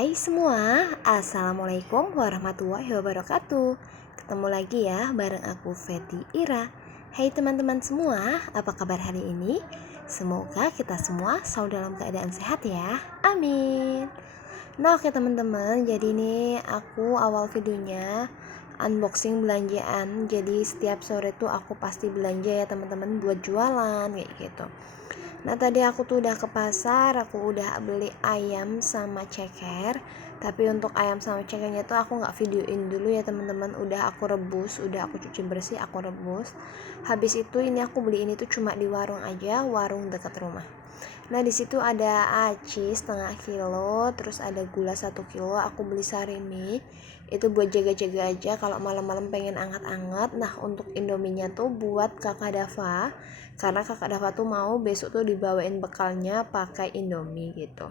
Hai semua, Assalamualaikum warahmatullahi wabarakatuh. Ketemu lagi ya bareng aku Feti Ira. Hai teman-teman semua, apa kabar hari ini? Semoga kita semua selalu dalam keadaan sehat ya. Amin. Nah oke teman-teman, jadi nih aku awal videonya unboxing belanjaan. Jadi setiap sore tuh aku pasti belanja ya teman-teman buat jualan kayak gitu. Nah tadi aku tuh udah ke pasar, aku udah beli ayam sama ceker. Tapi untuk ayam sama cekernya tuh aku nggak videoin dulu ya teman-teman. Udah aku rebus, udah aku cuci bersih, aku rebus. Habis itu ini aku beli ini tuh cuma di warung aja, warung dekat rumah. Nah di situ ada aci setengah kilo, terus ada gula 1 kilo. Aku beli sarimi. Itu buat jaga-jaga aja kalau malam-malam pengen anget-anget. Nah untuk indominya tuh buat kakak Dava, karena kakak Dava tuh mau besok tuh dibawain bekalnya pakai indomie gitu.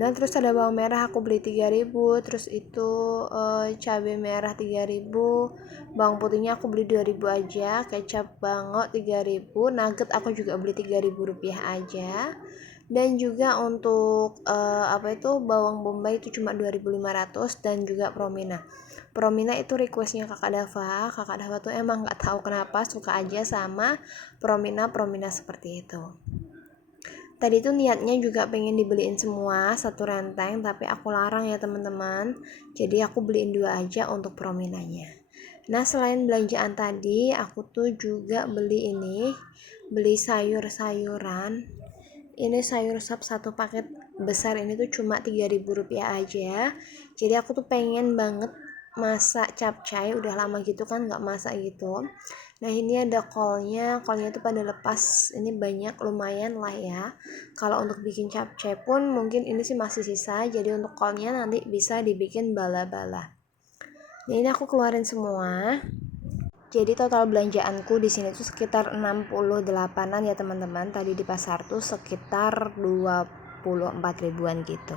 Nah terus ada bawang merah aku beli 3.000, terus itu cabai merah 3.000, bawang putihnya aku beli 2.000 aja, kecap bango 3.000, nugget aku juga beli 3.000 rupiah aja. Dan juga untuk bawang bombay itu cuma 2.500, dan juga Promina itu requestnya kakak Dava tuh emang nggak tahu kenapa suka aja sama Promina seperti itu. Tadi tuh niatnya juga pengen dibeliin semua satu renteng, tapi aku larang ya teman-teman. Jadi aku beliin 2 aja untuk Prominanya. Nah selain belanjaan tadi, aku tuh juga beli sayur-sayuran. Ini sayur sap 1 paket besar ini tuh cuma 3.000 rupiah aja. Jadi aku tuh pengen banget masak capcay, udah lama gitu kan nggak masak gitu. Nah ini ada kolnya tuh pada lepas, ini banyak lumayan lah ya. Kalau untuk bikin capcay pun mungkin ini sih masih sisa, jadi untuk kolnya nanti bisa dibikin bala-bala. Nah ini aku keluarin semua. Jadi total belanjaanku di sini tuh sekitar 68-an ya teman-teman. Tadi di pasar tuh sekitar 24 ribuan gitu.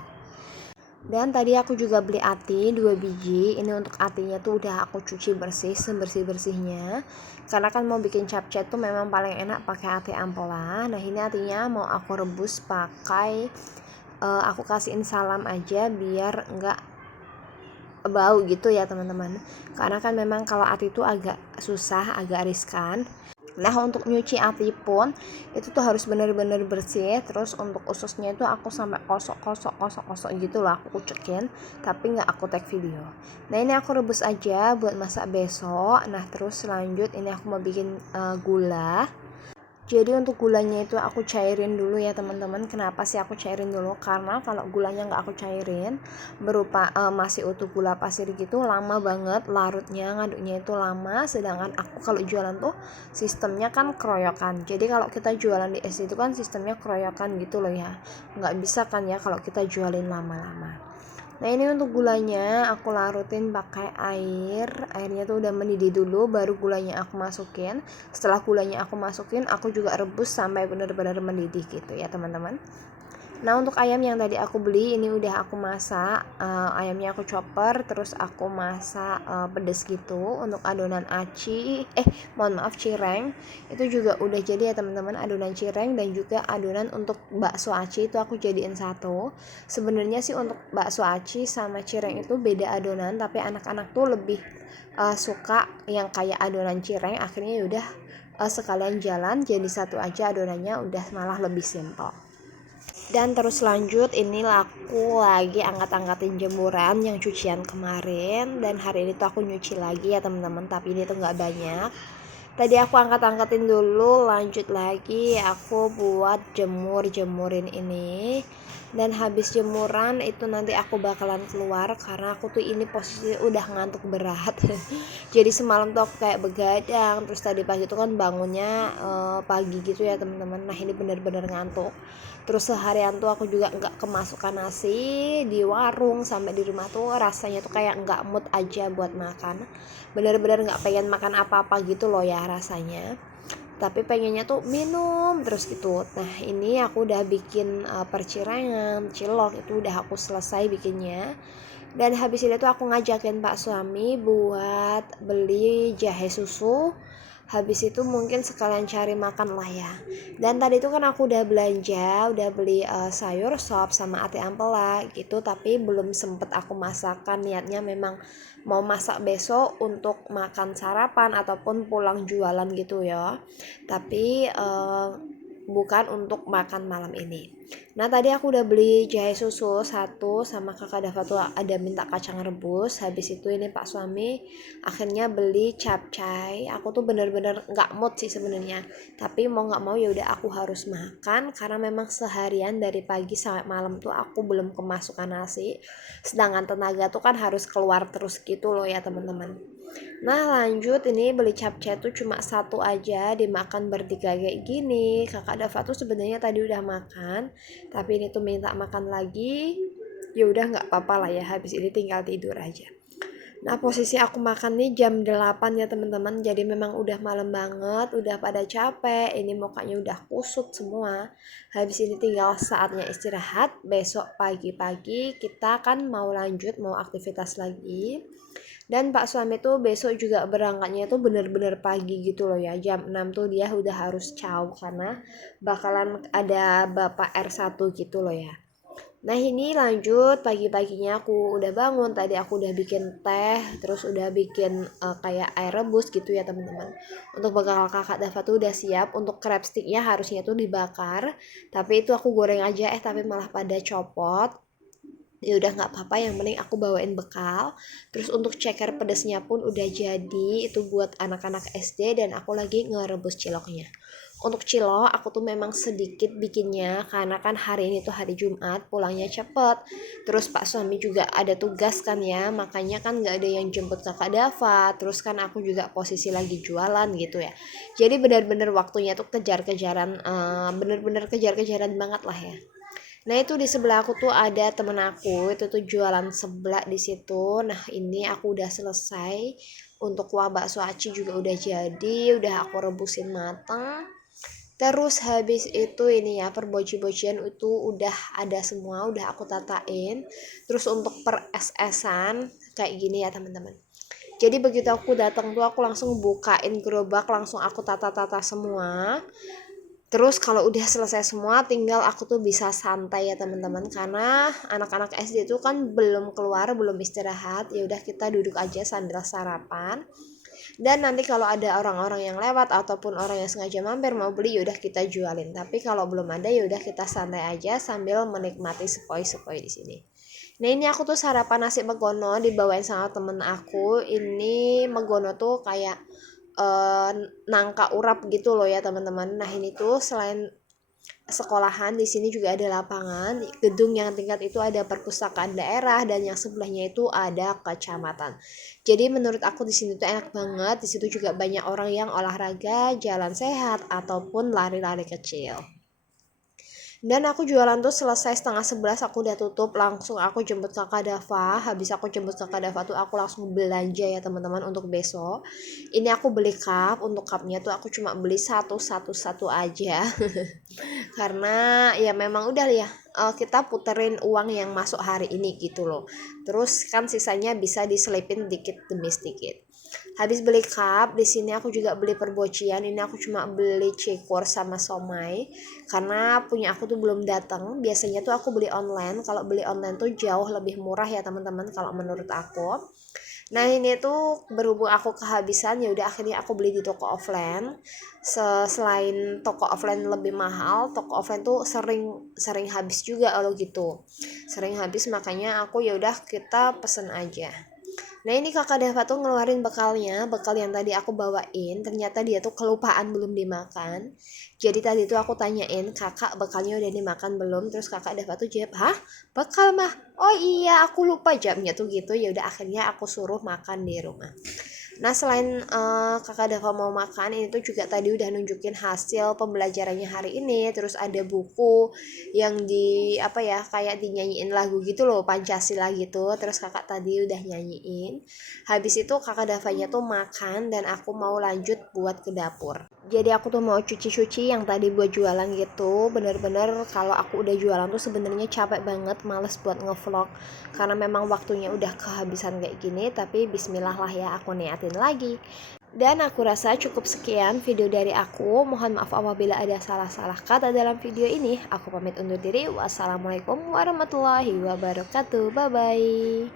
Dan tadi aku juga beli ati 2 biji. Ini untuk atinya tuh udah aku cuci bersih sebersih-bersihnya. Karena kan mau bikin capcay tuh memang paling enak pakai ati ampola. Nah, ini atinya mau aku rebus pakai aku kasihin salam aja biar enggak bau gitu ya teman-teman. Karena kan memang kalau ati itu agak susah, agak riskan. Nah untuk nyuci ati pun itu tuh harus bener-bener bersih. Terus untuk ususnya itu aku sampai kosok gitu loh, aku kucekin, tapi nggak aku tag video. Nah ini aku rebus aja buat masak besok. Nah terus lanjut ini aku mau bikin gula. Jadi untuk gulanya itu aku cairin dulu ya teman-teman. Kenapa sih aku cairin dulu? Karena kalau gulanya nggak aku cairin berupa masih utuh gula pasir gitu, lama banget larutnya, ngaduknya itu lama. Sedangkan aku kalau jualan tuh sistemnya kan keroyokan. Jadi kalau kita jualan di es itu kan sistemnya keroyokan gitu loh ya. Nggak bisa kan ya kalau kita jualin lama-lama. Nah ini untuk gulanya aku larutin pakai airnya tuh udah mendidih dulu, baru gulanya aku masukin. Setelah gulanya aku masukin, aku juga rebus sampai benar-benar mendidih gitu ya teman-teman. Nah untuk ayam yang tadi aku beli ini udah aku masak, ayamnya aku chopper, terus aku masak pedes gitu. Untuk adonan cireng itu juga udah jadi ya teman-teman, adonan cireng dan juga adonan untuk bakso aci itu aku jadiin satu. Sebenarnya sih untuk bakso aci sama cireng itu beda adonan, tapi anak-anak tuh lebih suka yang kayak adonan cireng. Akhirnya yaudah sekalian jalan jadi satu aja adonannya, udah malah lebih simple. Dan terus lanjut ini aku lagi angkat-angkatin jemuran yang cucian kemarin, dan hari ini tuh aku nyuci lagi ya teman-teman, tapi ini tuh nggak banyak. Tadi aku angkat-angkatin dulu, lanjut lagi aku buat jemurin ini. Dan habis jemuran itu nanti aku bakalan keluar karena aku tuh ini posisi udah ngantuk berat. Jadi semalam tuh aku kayak begadang, terus tadi pagi tuh kan bangunnya pagi gitu ya teman-teman. Nah ini bener-bener ngantuk. Terus seharian tuh aku juga nggak kemasukan nasi di warung, sampai di rumah tuh rasanya tuh kayak nggak mood aja buat makan. Bener-bener nggak pengen makan apa-apa gitu loh ya rasanya, tapi pengennya tuh minum terus gitu. Nah ini aku udah bikin percirangan, cilok itu udah aku selesai bikinnya. Dan habis itu tuh aku ngajakin Pak suami buat beli jahe susu. habis itu mungkin sekalian cari makan lah ya. Dan tadi itu kan aku udah belanja, udah beli sayur sop sama ati ampela gitu, tapi belum sempet aku masakan. Niatnya memang mau masak besok untuk makan sarapan ataupun pulang jualan gitu ya, tapi bukan untuk makan malam ini. Nah tadi aku udah beli jahe susu satu, sama kakak Dava tuh ada minta kacang rebus. Habis itu ini Pak suami akhirnya beli capcay. Aku tuh bener-bener nggak mood sih sebenarnya, tapi mau nggak mau ya udah aku harus makan karena memang seharian dari pagi sampai malam tuh aku belum kemasukan nasi, sedangkan tenaga tuh kan harus keluar terus gitu loh ya teman-teman. Nah lanjut, ini beli capcay tuh cuma satu aja, dimakan bertiga kayak gini. Kakak Dava tuh sebenarnya tadi udah makan, tapi ini tuh minta makan lagi. Ya udah nggak apa-apa lah ya, habis ini tinggal tidur aja. Nah posisi aku makan nih jam 8 ya teman-teman, jadi memang udah malam banget, udah pada capek, ini mukanya udah kusut semua. Habis ini tinggal saatnya istirahat, besok pagi-pagi kita kan mau lanjut, mau aktivitas lagi. Dan Pak suami tuh besok juga berangkatnya tuh bener-bener pagi gitu loh ya, jam 6 tuh dia udah harus caw karena bakalan ada bapak R1 gitu loh ya. Nah ini lanjut, pagi-paginya aku udah bangun, tadi aku udah bikin teh, terus udah bikin kayak air rebus gitu ya teman-teman. Untuk bekal kakak Dava tuh udah siap, untuk crab sticknya harusnya tuh dibakar, tapi itu aku goreng aja tapi malah pada copot. Ya udah nggak apa-apa, yang penting aku bawain bekal. Terus untuk ceker pedesnya pun udah jadi, itu buat anak-anak SD, dan aku lagi ngerebus ciloknya. Untuk cilok aku tuh memang sedikit bikinnya karena kan hari ini tuh hari Jumat, pulangnya cepet. Terus Pak suami juga ada tugas kan ya, makanya kan nggak ada yang jemput kakak Dava. Terus kan aku juga posisi lagi jualan gitu ya, jadi benar-benar waktunya tuh kejar-kejaran, bener-bener kejar-kejaran banget lah ya. Nah itu di sebelah aku tuh ada temen aku, itu tuh jualan seblak di situ. Nah ini aku udah selesai, untuk kuah bakso aci juga udah jadi, udah aku rebusin mateng. Terus habis itu ini ya, perboji-bojian itu udah ada semua, udah aku tatain. Terus untuk per es-esan kayak gini ya teman-teman. Jadi begitu aku datang tuh aku langsung bukain gerobak, langsung aku tata-tata semua. Terus kalau udah selesai semua tinggal aku tuh bisa santai ya teman-teman, karena anak-anak SD itu kan belum keluar, belum istirahat. Ya udah kita duduk aja sambil sarapan. Dan nanti kalau ada orang-orang yang lewat ataupun orang yang sengaja mampir mau beli, yaudah kita jualin. Tapi kalau belum ada yaudah kita santai aja sambil menikmati sepoi-sepoi di sini. Nah ini aku tuh sarapan nasi megono dibawain sama temen aku. Ini megono tuh kayak eh, nangka urap gitu loh ya teman-teman. Nah ini tuh selain sekolahan, di sini juga ada lapangan, gedung yang tingkat itu ada perpustakaan daerah, dan yang sebelahnya itu ada kecamatan. Jadi menurut aku di sini tuh enak banget. Di situ juga banyak orang yang olahraga, jalan sehat ataupun lari-lari kecil. Dan aku jualan tuh selesai setengah 11, aku udah tutup, langsung aku jemput kakak Dava. Habis aku jemput kakak Dava tuh aku langsung belanja ya teman-teman untuk besok. Ini aku beli cup, untuk cupnya tuh aku cuma beli satu aja. Karena ya memang udah ya, kita puterin uang yang masuk hari ini gitu loh. Terus kan sisanya bisa diselipin dikit demi sedikit. Habis beli cup, di sini aku juga beli perbocian. Ini aku cuma beli cikur sama somai karena punya aku tuh belum datang. Biasanya tuh aku beli online. Kalau beli online tuh jauh lebih murah ya teman-teman kalau menurut aku. Nah ini tuh berhubung aku kehabisan, ya udah akhirnya aku beli di toko offline. Selain toko offline lebih mahal, toko offline tuh sering sering habis juga kalau gitu. Sering habis, makanya aku ya udah kita pesen aja. Nah ini kakak Dava tuh ngeluarin bekalnya, bekal yang tadi aku bawain, ternyata dia tuh kelupaan belum dimakan. Jadi tadi tuh aku tanyain, kakak bekalnya udah dimakan belum? Terus kakak Dava tuh jawab, hah? Bekal mah? Oh iya aku lupa jamnya tuh gitu. Ya udah akhirnya aku suruh makan di rumah. Nah selain kakak Dava mau makan, ini tuh juga tadi udah nunjukin hasil pembelajarannya hari ini. Terus ada buku yang di apa ya, kayak dinyanyiin lagu gitu loh, Pancasila gitu. Terus kakak tadi udah nyanyiin. Habis itu kakak Davanya tuh makan, dan aku mau lanjut buat ke dapur. Jadi aku tuh mau cuci-cuci yang tadi buat jualan gitu. Bener-bener kalau aku udah jualan tuh sebenarnya capek banget, males buat ngevlog karena memang waktunya udah kehabisan kayak gini. Tapi bismillah lah ya, aku niatin lagi. Dan aku rasa cukup sekian video dari aku. Mohon maaf apabila ada salah-salah kata dalam video ini. Aku pamit undur diri. Wassalamualaikum warahmatullahi wabarakatuh. Bye bye.